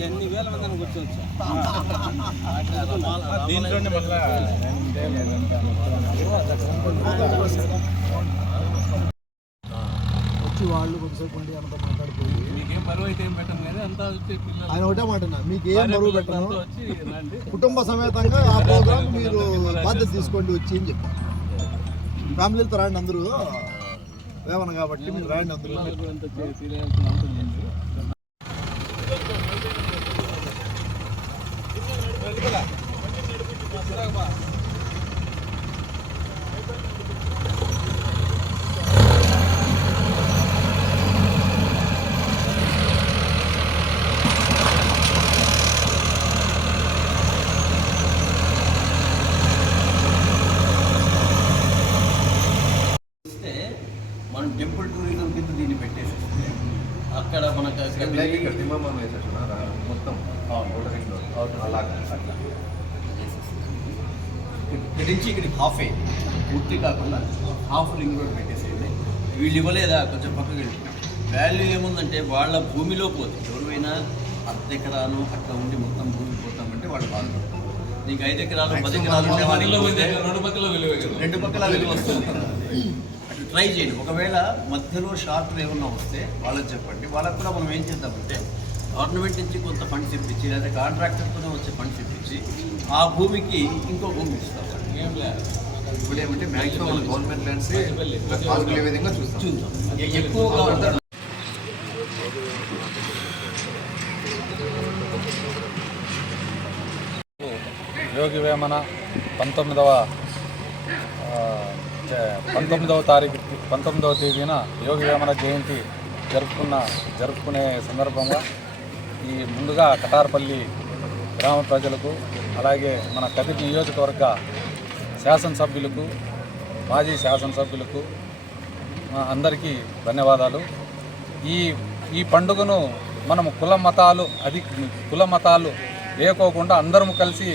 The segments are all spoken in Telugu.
ఎన్ని వేల మంది కూర్చోవచ్చు దీంట్లోనే వచ్చి వాళ్ళు కొంతసేపు ఉండి అంతా మాట్లాడిపోయి మీకేం బరువు అయితే ఏం కానీ అంతా వచ్చి పిల్లలు ఆయన ఒకటే మాట అన్నా, మీకు ఏం బరువు పెట్టను? కుటుంబ సమేతంగా ఆ ప్రోగ్రామ్ మీరు బాధ్యత తీసుకోండి వచ్చి అని చెప్పారు. ఫ్యామిలీతో రాండి అందరూ. వేమన కాబట్టి మీరు రాండి అందరూ పిల్లలకు అంతా చే- తెలియాల్సిన అవసరం లేదు ఇస్తే మనం టెంపుల్ టూరిజం కింద దీన్ని పెట్టేసేస్తే అక్కడ మనకు అక్కడ లైక్ ఇక్కడ తిమ్మమ్మ వేసేస్తున్నారా మొత్తం outer ring road. అలాగా అట్లా ఇక్కడి నుంచి ఇక్కడికి హాఫ్. పూర్తి కాకుండా హాఫ్ రింగ్ రోడ్ పెట్టేసేయండి. వీళ్ళు ఇవ్వలేదా కొంచెం పక్కకి వెళ్ళి. వాల్యూ ఏముందంటే వాళ్ళ భూమిలో పోతే ఎవరైనా అర్ధ ఎకరాలు అట్లా ఉండి మొత్తం భూమి పోతామంటే వాళ్ళు బాధపడతారు నీకు ఐదు ఎకరాలు పది ఎకరాలు రెండు పక్కల విలువ. రెండు పక్కల విలువ వస్తుంది. అటు ట్రై చేయండి. ఒకవేళ మధ్యలో షార్ట్లు ఏమన్నా వస్తే వాళ్ళకి చెప్పండి. వాళ్ళకి కూడా మనం ఏం చేద్దామంటే గవర్నమెంట్ నుంచి కొంత ఫండ్స్ ఇప్పించి లేదా కాంట్రాక్టర్తోనే వచ్చే ఫండ్స్ ఇప్పించి ఆ భూమికి ఇంకో భూమి ఇస్తాం. ఇప్పుడు ఏమంటే మ్యాక్సిమం గవర్నమెంట్ ల్యాండ్స్ విధంగా చూస్తాం. ఎక్కువగా యోగి వేమన పంతొమ్మిదవ పంతొమ్మిదవ తారీఖు పంతొమ్మిదవ తేదీన యోగి వేమన జయంతి జరుపుకున్న జరుపుకునే సందర్భంగా ఈ ముందుగా కటారపల్లి గ్రామ ప్రజలకు అలాగే మన కదిరి నియోజకవర్గ శాసనసభ్యులకు మాజీ శాసనసభ్యులకు అందరికీ ధన్యవాదాలు. ఈ ఈ పండుగను మనము కుల మతాలు అది కుల మతాలు లేకోకుండా అందరం కలిసి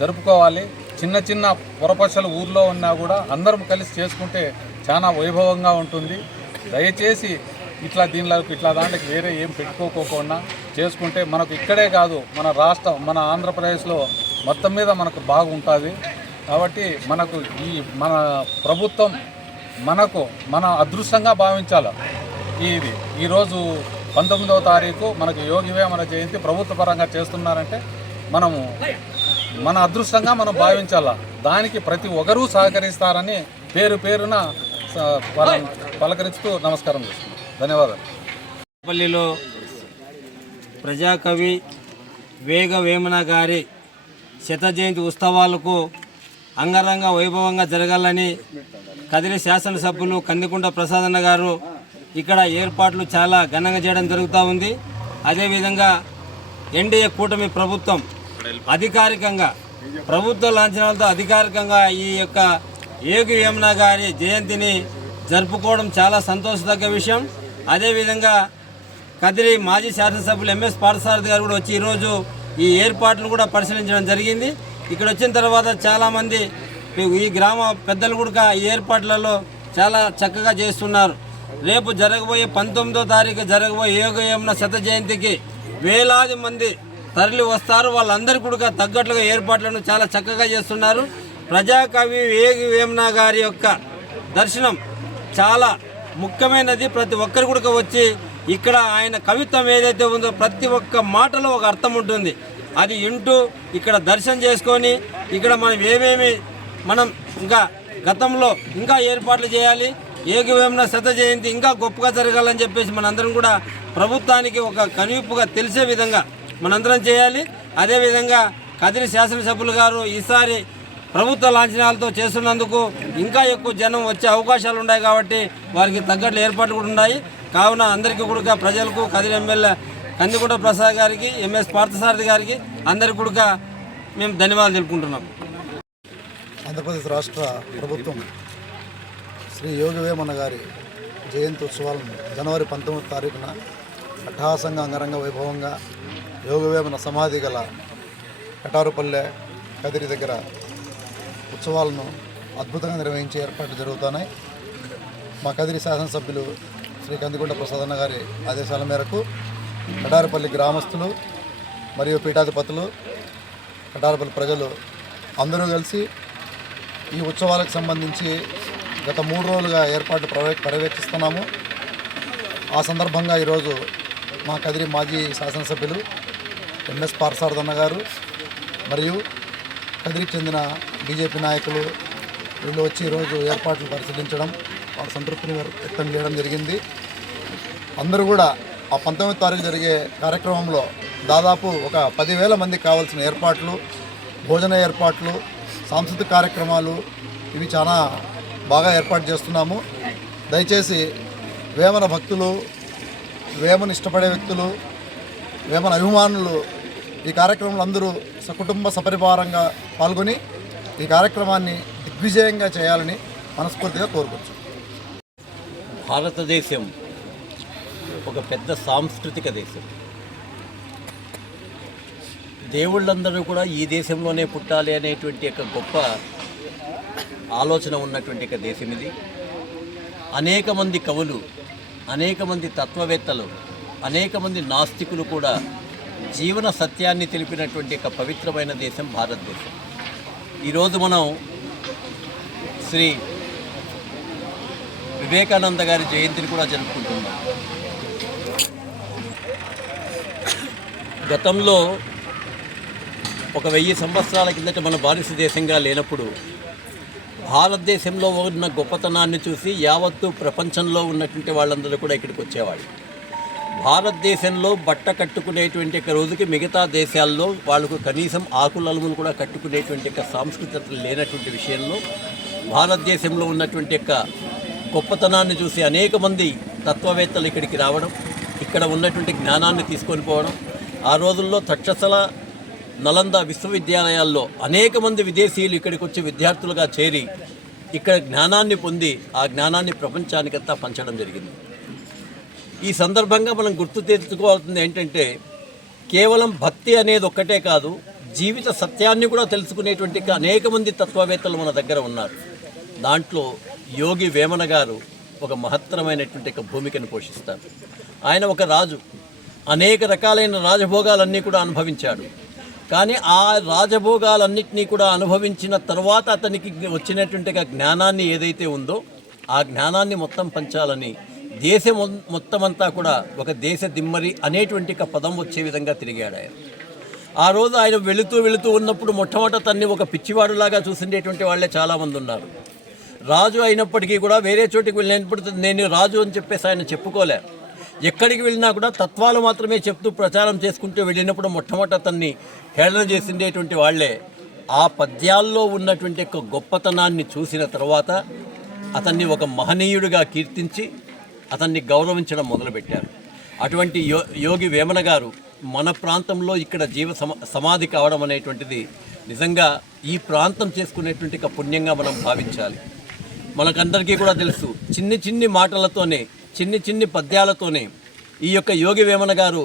జరుపుకోవాలి. చిన్న చిన్న పొరపక్షలు ఊర్లో ఉన్నా కూడా అందరం కలిసి చేసుకుంటే చాలా వైభవంగా ఉంటుంది. దయచేసి ఇట్లా దీనిలోకి ఇట్లా దాంట్లోకి వేరే ఏం పెట్టుకోకోకుండా చేసుకుంటే మనకు ఇక్కడే కాదు మన రాష్ట్రం మన ఆంధ్రప్రదేశ్లో మొత్తం మీద మనకు బాగుంటుంది. కాబట్టి మనకు ఈ మన ప్రభుత్వం మనకు మన అదృష్టంగా భావించాలి. ఇది ఈరోజు పంతొమ్మిదవ తారీఖు మనకు యోగి వేమన జయంతి ప్రభుత్వ పరంగా చేస్తున్నారంటే మనము మన అదృష్టంగా మనం భావించాల? దానికి ప్రతి ఒక్కరూ సహకరిస్తారని పేరు పేరున స- పలకరిస్తూ నమస్కారం చేస్తున్నాను ధన్యవాదాలు. పల్లిలో ప్రజాకవి వేగ వేమన గారి శత జయంతి ఉత్సవాలకు అంగరంగ వైభవంగా జరగాలని కదిరి శాసనసభ్యులు కందికుంట ప్రసాదన్న గారు ఇక్కడ ఏర్పాట్లు చాలా ఘనంగా చేయడం జరుగుతూ ఉంది. అదేవిధంగా ఎన్డీఏ కూటమి ప్రభుత్వం అధికారికంగా ప్రభుత్వ లాంఛనాలతో అధికారికంగా ఈ యొక్క ఏగు యమున గారి జయంతిని జరుపుకోవడం చాలా సంతోషదగ్గ విషయం. అదేవిధంగా కదిరి మాజీ శాసనసభ్యులు ఎంఎస్ పార్థసారథి గారు కూడా వచ్చి ఈరోజు ఈ ఏర్పాట్లను కూడా పరిశీలించడం జరిగింది. ఇక్కడ వచ్చిన తర్వాత చాలామంది ఈ గ్రామ పెద్దలు కూడా ఈ ఏర్పాట్లలో చాలా చక్కగా చేస్తున్నారు. రేపు జరగబోయే పంతొమ్మిదో తారీఖు జరగబోయే యోగయమున శత జయంతికి వేలాది మంది తరలి వస్తారు. వాళ్ళందరికీ కూడా తగ్గట్లుగా ఏర్పాట్లను చాలా చక్కగా చేస్తున్నారు. ప్రజాకవి వేగి వేమన గారి యొక్క దర్శనం చాలా ముఖ్యమైనది. ప్రతి ఒక్కరు కూడా వచ్చి ఇక్కడ ఆయన కవిత్వం ఏదైతే ఉందో ప్రతి ఒక్క మాటలో ఒక అర్థం ఉంటుంది. అది వింటూ ఇక్కడ దర్శనం చేసుకొని ఇక్కడ మనం ఏమేమి మనం ఇంకా గతంలో ఇంకా ఏర్పాట్లు చేయాలి ఏకవేమన శత జయంతి ఇంకా గొప్పగా జరగాలని చెప్పేసి మనందరం కూడా ప్రభుత్వానికి ఒక కనువిప్పుగా తెలిసే విధంగా మనందరం చేయాలి. అదేవిధంగా కదిరి శాసనసభ్యులు గారు ఈసారి ప్రభుత్వ లాంఛనాలతో చేస్తున్నందుకు ఇంకా ఎక్కువ జనం వచ్చే అవకాశాలు ఉన్నాయి కాబట్టి వారికి తగ్గట్లు ఏర్పాట్లు కూడా ఉన్నాయి. కావున అందరికీ కూడా ప్రజలకు కదిరి ఎమ్మెల్యే కందిగూడ ప్రసాద్ గారికి ఎంఎస్ పార్థసారథి గారికి అందరి కూడా మేము ధన్యవాదాలు తెలుపుకుంటున్నాం. ఆంధ్రప్రదేశ్ రాష్ట్ర ప్రభుత్వం శ్రీ యోగివేమన్న గారి జయంతి ఉత్సవాలను జనవరి పంతొమ్మిది తారీఖున అట్టహాసంగా అంగరంగ వైభవంగా యోగవేమన సమాధి గల కటారుపల్లె కదిరి దగ్గర ఉత్సవాలను అద్భుతంగా నిర్వహించే ఏర్పాట్లు జరుగుతున్నాయి. మా కదిరి శాసనసభ్యులు శ్రీ కందికొండ ప్రసాదన్న గారి ఆదేశాల మేరకు కటారపల్లి గ్రామస్తులు మరియు పీఠాధిపతులు కటారపల్లి ప్రజలు అందరూ కలిసి ఈ ఉత్సవాలకు సంబంధించి గత మూడు రోజులుగా ఏర్పాటు పర్య పర్యవేక్షిస్తున్నాము. ఆ సందర్భంగా ఈరోజు మా కదిరి మాజీ శాసనసభ్యులు ఎంఎస్ పార్సారదన్న గారు మరియు కదిరికి చెందిన బీజేపీ నాయకులు వీళ్ళు వచ్చి ఈరోజు ఏర్పాట్లు పరిశీలించడం వాళ్ళ సంతృప్తిని వ్యక్తం చేయడం జరిగింది. అందరూ కూడా ఆ పంతొమ్మిది తారీఖు జరిగే కార్యక్రమంలో దాదాపు ఒక పదివేల మందికి కావాల్సిన ఏర్పాట్లు భోజన ఏర్పాట్లు సాంస్కృతిక కార్యక్రమాలు ఇవి చాలా బాగా ఏర్పాటు చేస్తున్నాము. దయచేసి వేమన భక్తులు వేమను ఇష్టపడే వ్యక్తులు వేమన అభిమానులు ఈ కార్యక్రమంలో అందరూ సకుటుంబ సపరివారంగా పాల్గొని ఈ కార్యక్రమాన్ని దిగ్విజయంగా చేయాలని మనస్ఫూర్తిగా కోరుకోవచ్చు భారతదేశం ఒక పెద్ద సాంస్కృతిక దేశం. దేవుళ్ళందరూ కూడా ఈ దేశంలోనే పుట్టాలి అనేటువంటి ఒక గొప్ప ఆలోచన ఉన్నటువంటి ఒక దేశం ఇది. అనేక మంది కవులు అనేక మంది తత్వవేత్తలు అనేక మంది నాస్తికులు కూడా జీవన సత్యాన్ని తెలిపినటువంటి ఒక పవిత్రమైన దేశం భారతదేశం. ఈరోజు మనం శ్రీ వివేకానంద గారి జయంతిని కూడా జరుపుకుంటున్నాం. గతంలో ఒక వెయ్యి సంవత్సరాల కిందట మన బానిస దేశంగా లేనప్పుడు భారతదేశంలో ఉన్న గొప్పతనాన్ని చూసి యావత్తు ప్రపంచంలో ఉన్నటువంటి వాళ్ళందరూ కూడా ఇక్కడికి వచ్చేవాళ్ళు. భారతదేశంలో బట్ట కట్టుకునేటువంటి ఒక రోజుకి మిగతా దేశాల్లో వాళ్ళకు కనీసం ఆకులలుములు కూడా కట్టుకునేటువంటి యొక్క సాంస్కృతిక లేనటువంటి విషయంలో భారతదేశంలో ఉన్నటువంటి యొక్క గొప్పతనాన్ని చూసి అనేక మంది తత్వవేత్తలు ఇక్కడికి రావడం ఇక్కడ ఉన్నటువంటి జ్ఞానాన్ని తీసుకొని పోవడం ఆ రోజుల్లో తక్షశల నలంద విశ్వవిద్యాలయాల్లో అనేక మంది విదేశీయులు ఇక్కడికి వచ్చి విద్యార్థులుగా చేరి ఇక్కడ జ్ఞానాన్ని పొంది ఆ జ్ఞానాన్ని ప్రపంచానికంతా పంచడం జరిగింది. ఈ సందర్భంగా మనం గుర్తు తెచ్చుకోవాల్సింది ఏంటంటే కేవలం భక్తి అనేది ఒక్కటే కాదు జీవిత సత్యాన్ని కూడా తెలుసుకునేటువంటి అనేక మంది తత్వవేత్తలు మన దగ్గర ఉన్నారు. దాంట్లో యోగి వేమన గారు ఒక మహత్తరమైనటువంటి భూమికను పోషిస్తారు. ఆయన ఒక రాజు. అనేక రకాలైన రాజభోగాలన్నీ కూడా అనుభవించాడు. కానీ ఆ రాజభోగాలన్నింటినీ కూడా అనుభవించిన తర్వాత అతనికి వచ్చినటువంటి జ్ఞానాన్ని ఏదైతే ఉందో ఆ జ్ఞానాన్ని మొత్తం పంచాలని దేశం మొత్తం అంతా కూడా ఒక దేశ దిమ్మరి అనేటువంటి పదం వచ్చే విధంగా తిరిగాడు ఆయన. ఆ రోజు ఆయన వెళుతూ వెళుతూ ఉన్నప్పుడు మొట్టమొదట తన్ని ఒక పిచ్చివాడులాగా చూసిండేటువంటి వాళ్ళే చాలామంది ఉన్నారు. రాజు అయినప్పటికీ కూడా వేరే చోటికి వెళ్ళినప్పుడు నేను రాజు అని చెప్పేసి ఆయన చెప్పుకోలే. ఎక్కడికి వెళ్ళినా కూడా తత్వాలు మాత్రమే చెప్తూ ప్రచారం చేసుకుంటూ వెళ్ళినప్పుడు మొట్టమొదట అతన్ని హేళన చేసిండేటువంటి వాళ్ళే. ఆ పద్యాల్లో ఉన్నటువంటి యొక్క గొప్పతనాన్ని చూసిన తర్వాత అతన్ని ఒక మహనీయుడిగా కీర్తించి అతన్ని గౌరవించడం మొదలుపెట్టారు. అటువంటి యో యోగి వేమన గారు మన ప్రాంతంలో ఇక్కడ జీవ సమా సమాధి కావడం అనేటువంటిది నిజంగా ఈ ప్రాంతం చేసుకునేటువంటి ఒక పుణ్యంగా మనం భావించాలి. మనకందరికీ కూడా తెలుసు చిన్ని చిన్ని మాటలతోనే చిన్ని చిన్ని పద్యాలతోనే ఈ యొక్క యోగి వేమన గారు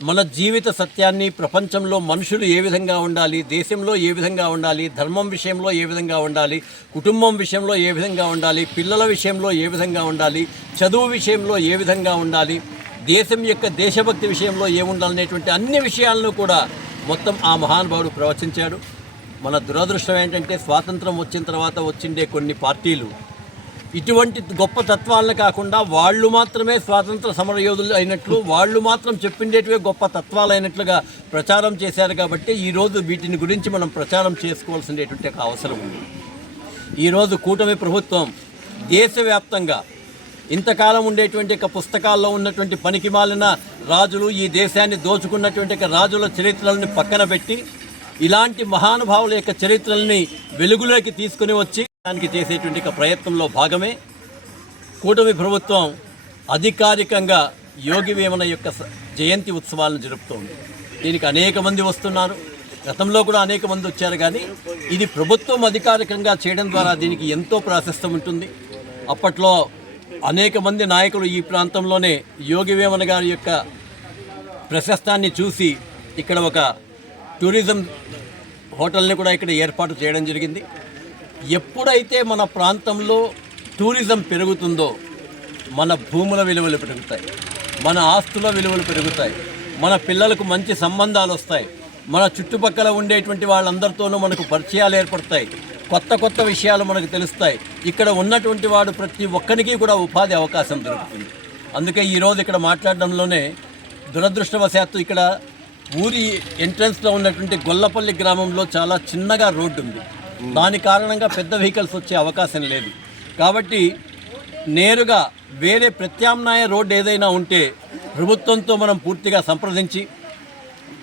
మన జీవిత సత్యాన్ని ప్రపంచంలో మనుషులు ఏ విధంగా ఉండాలి దేశంలో ఏ విధంగా ఉండాలి ధర్మం విషయంలో ఏ విధంగా ఉండాలి కుటుంబం విషయంలో ఏ విధంగా ఉండాలి పిల్లల విషయంలో ఏ విధంగా ఉండాలి చదువు విషయంలో ఏ విధంగా ఉండాలి దేశం యొక్క దేశభక్తి విషయంలో ఏముండాలనేటువంటి అన్ని విషయాలను కూడా మొత్తం ఆ మహానుభావుడు ప్రవచించాడు. మన దురదృష్టం ఏంటంటే స్వాతంత్రం వచ్చిన తర్వాత వచ్చిండే కొన్ని పార్టీలు ఇటువంటి గొప్ప తత్వాలను కాకుండా వాళ్ళు మాత్రమే స్వాతంత్ర సమరయోధులు అయినట్లు వాళ్ళు మాత్రం చెప్పిండేటివే గొప్ప తత్వాలు అయినట్లుగా ప్రచారం చేశారు కాబట్టి ఈరోజు వీటిని గురించి మనం ప్రచారం చేసుకోవాల్సినటువంటి ఒక అవసరం ఉంది. ఈరోజు కూటమి ప్రభుత్వం దేశవ్యాప్తంగా ఇంతకాలం ఉండేటువంటి ఒక పుస్తకాల్లో ఉన్నటువంటి పనికిమాలిన రాజులు ఈ దేశాన్ని దోచుకున్నటువంటి రాజుల చరిత్రలను పక్కన పెట్టి ఇలాంటి మహానుభావుల యొక్క చరిత్రల్ని వెలుగులోకి తీసుకుని వచ్చి దానికి చేసేటువంటి ఒక ప్రయత్నంలో భాగమే కూటమి ప్రభుత్వం అధికారికంగా యోగి వేమన యొక్క స- జయంతి ఉత్సవాలను జరుపుతోంది. దీనికి అనేక మంది వస్తున్నారు. గతంలో కూడా అనేక మంది వచ్చారు కానీ ఇది ప్రభుత్వం అధికారికంగా చేయడం ద్వారా దీనికి ఎంతో ప్రాశస్తం ఉంటుంది. అప్పట్లో అనేక మంది నాయకులు ఈ ప్రాంతంలోనే యోగి వేమన గారి యొక్క ప్రశస్తాన్ని చూసి ఇక్కడ ఒక టూరిజం హోటల్ని కూడా ఇక్కడ ఏర్పాటు చేయడం జరిగింది. ఎప్పుడైతే మన ప్రాంతంలో టూరిజం పెరుగుతుందో మన భూముల విలువలు పెరుగుతాయి మన ఆస్తుల విలువలు పెరుగుతాయి మన పిల్లలకు మంచి సంబంధాలు వస్తాయి మన చుట్టుపక్కల ఉండేటువంటి వాళ్ళందరితోనూ మనకు పరిచయాలు ఏర్పడతాయి కొత్త కొత్త విషయాలు మనకు తెలుస్తాయి. ఇక్కడ ఉన్నటువంటి వాడు ప్రతి ఒక్కరికి కూడా ఉపాధి అవకాశం దొరుకుతుంది. అందుకే ఈరోజు ఇక్కడ మాట్లాడడంలోనే దురదృష్టవశాత్తు ఇక్కడ ఊరి ఎంట్రన్స్లో ఉన్నటువంటి గొల్లపల్లి గ్రామంలో చాలా చిన్నగా రోడ్డు ఉంది దాని కారణంగా పెద్ద వెహికల్స్ వచ్చే అవకాశం లేదు. కాబట్టి నేరుగా వేరే ప్రత్యామ్నాయ రోడ్డు ఏదైనా ఉంటే ప్రభుత్వంతో మనం పూర్తిగా సంప్రదించి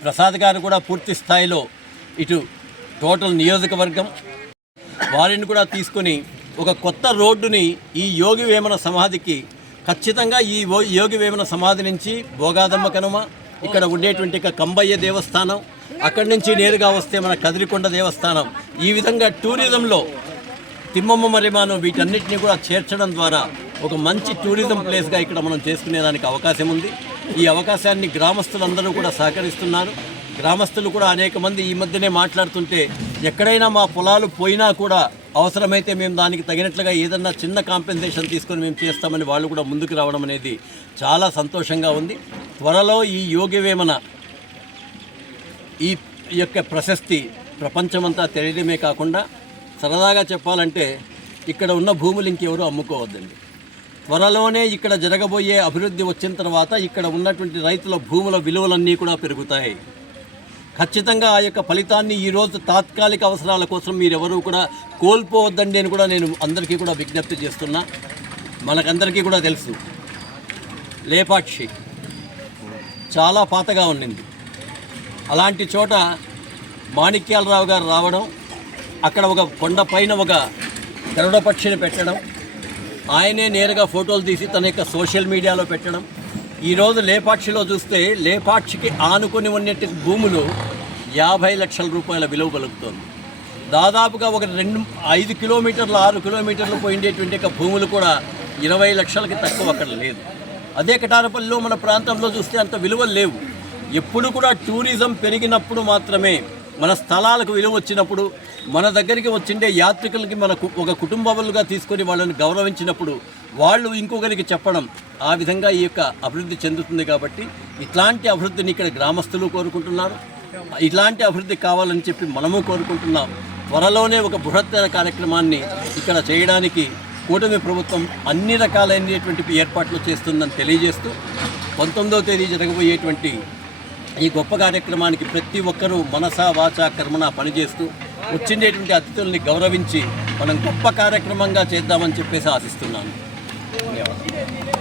ప్రసాద్ గారు కూడా పూర్తి స్థాయిలో ఇటు టోటల్ నియోజకవర్గం వారిని కూడా తీసుకొని ఒక కొత్త రోడ్డుని ఈ యోగి వేమన సమాధికి ఖచ్చితంగా ఈ ఓ- యోగి వేమన సమాధి నుంచి భోగాదమ్మ కనుమ ఇక్కడ ఉండేటువంటి కంబయ్య దేవస్థానం అక్కడి నుంచి నేరుగా వస్తే మన కదిరికొండ దేవస్థానం. ఈ విధంగా టూరిజంలో తిమ్మమ్మ మరిమాను వీటన్నిటిని కూడా చేర్చడం ద్వారా ఒక మంచి టూరిజం ప్లేస్గా ఇక్కడ మనం చేసుకునేదానికి అవకాశం ఉంది. ఈ అవకాశాన్ని గ్రామస్తులందరూ కూడా సహకరిస్తున్నారు. గ్రామస్తులు కూడా అనేక మంది ఈ మధ్యనే మాట్లాడుతుంటే ఎక్కడైనా మా పొలాలు పోయినా కూడా అవసరమైతే మేము దానికి తగినట్లుగా ఏదన్నా చిన్న కాంపెన్సేషన్ తీసుకొని మేము చేస్తామని వాళ్ళు కూడా ముందుకు రావడం అనేది చాలా సంతోషంగా ఉంది. త్వరలో ఈ యోగివేమన ఈ యొక్క ప్రశస్తి ప్రపంచమంతా తెలియడమే కాకుండా సరదాగా చెప్పాలంటే ఇక్కడ ఉన్న భూములు ఇంకెవరూ అమ్ముకోవద్దండి. త్వరలోనే ఇక్కడ జరగబోయే అభివృద్ధి వచ్చిన తర్వాత ఇక్కడ ఉన్నటువంటి రైతుల భూముల విలువలన్నీ కూడా పెరుగుతాయి. ఖచ్చితంగా ఆ యొక్క ఫలితాన్ని ఈరోజు తాత్కాలిక అవసరాల కోసం మీరెవరూ కూడా కోల్పోవద్దండి అని కూడా నేను అందరికీ కూడా విజ్ఞప్తి చేస్తున్నా. మనకందరికీ కూడా తెలుసు. లేపాక్షి చాలా పాతగా ఉండింది అలాంటి చోట మాణిక్యాలరావు గారు రావడం అక్కడ ఒక కొండ పైన ఒక గరుడ పక్షిని పెట్టడం ఆయనే నేరుగా ఫోటోలు తీసి తన యొక్క సోషల్ మీడియాలో పెట్టడం ఈరోజు లేపాక్షిలో చూస్తే లేపాక్షికి ఆనుకొని ఉన్నట్టు భూములు యాభై లక్షల రూపాయల విలువ పలుకుతోంది. దాదాపుగా ఒక రెండు ఐదు కిలోమీటర్లు ఆరు కిలోమీటర్లు పోయిండేటువంటి భూములు కూడా ఇరవై లక్షలకి తక్కువ అక్కడ లేదు. అదే కటారపల్లిలో మన ప్రాంతంలో చూస్తే అంత విలువలు లేవు. ఎప్పుడు కూడా టూరిజం పెరిగినప్పుడు మాత్రమే మన స్థలాలకు విలువ వచ్చినప్పుడు మన దగ్గరికి వచ్చిండే యాత్రికులకి మన ఒక కుటుంబ తీసుకొని వాళ్ళని గౌరవించినప్పుడు వాళ్ళు ఇంకొకరికి చెప్పడం ఆ విధంగా ఈ యొక్క అభివృద్ధి చెందుతుంది కాబట్టి ఇట్లాంటి అభివృద్ధిని ఇక్కడ గ్రామస్తులు కోరుకుంటున్నారు. ఇట్లాంటి అభివృద్ధి కావాలని చెప్పి మనము కోరుకుంటున్నాం. త్వరలోనే ఒక బృహత్తర కార్యక్రమాన్ని ఇక్కడ చేయడానికి కూటమి ప్రభుత్వం అన్ని రకాలైనటువంటి ఏర్పాట్లు చేస్తుందని తెలియజేస్తూ పంతొమ్మిదవ తేదీ జరగబోయేటువంటి ఈ గొప్ప కార్యక్రమానికి ప్రతి ఒక్కరూ మనసా వాచా కర్మణ పనిచేస్తూ వచ్చిండేటువంటి అతిథుల్ని గౌరవించి మనం గొప్ప కార్యక్రమంగా చేద్దామని చెప్పేసి ఆశిస్తున్నాను. ధన్యవాదాలు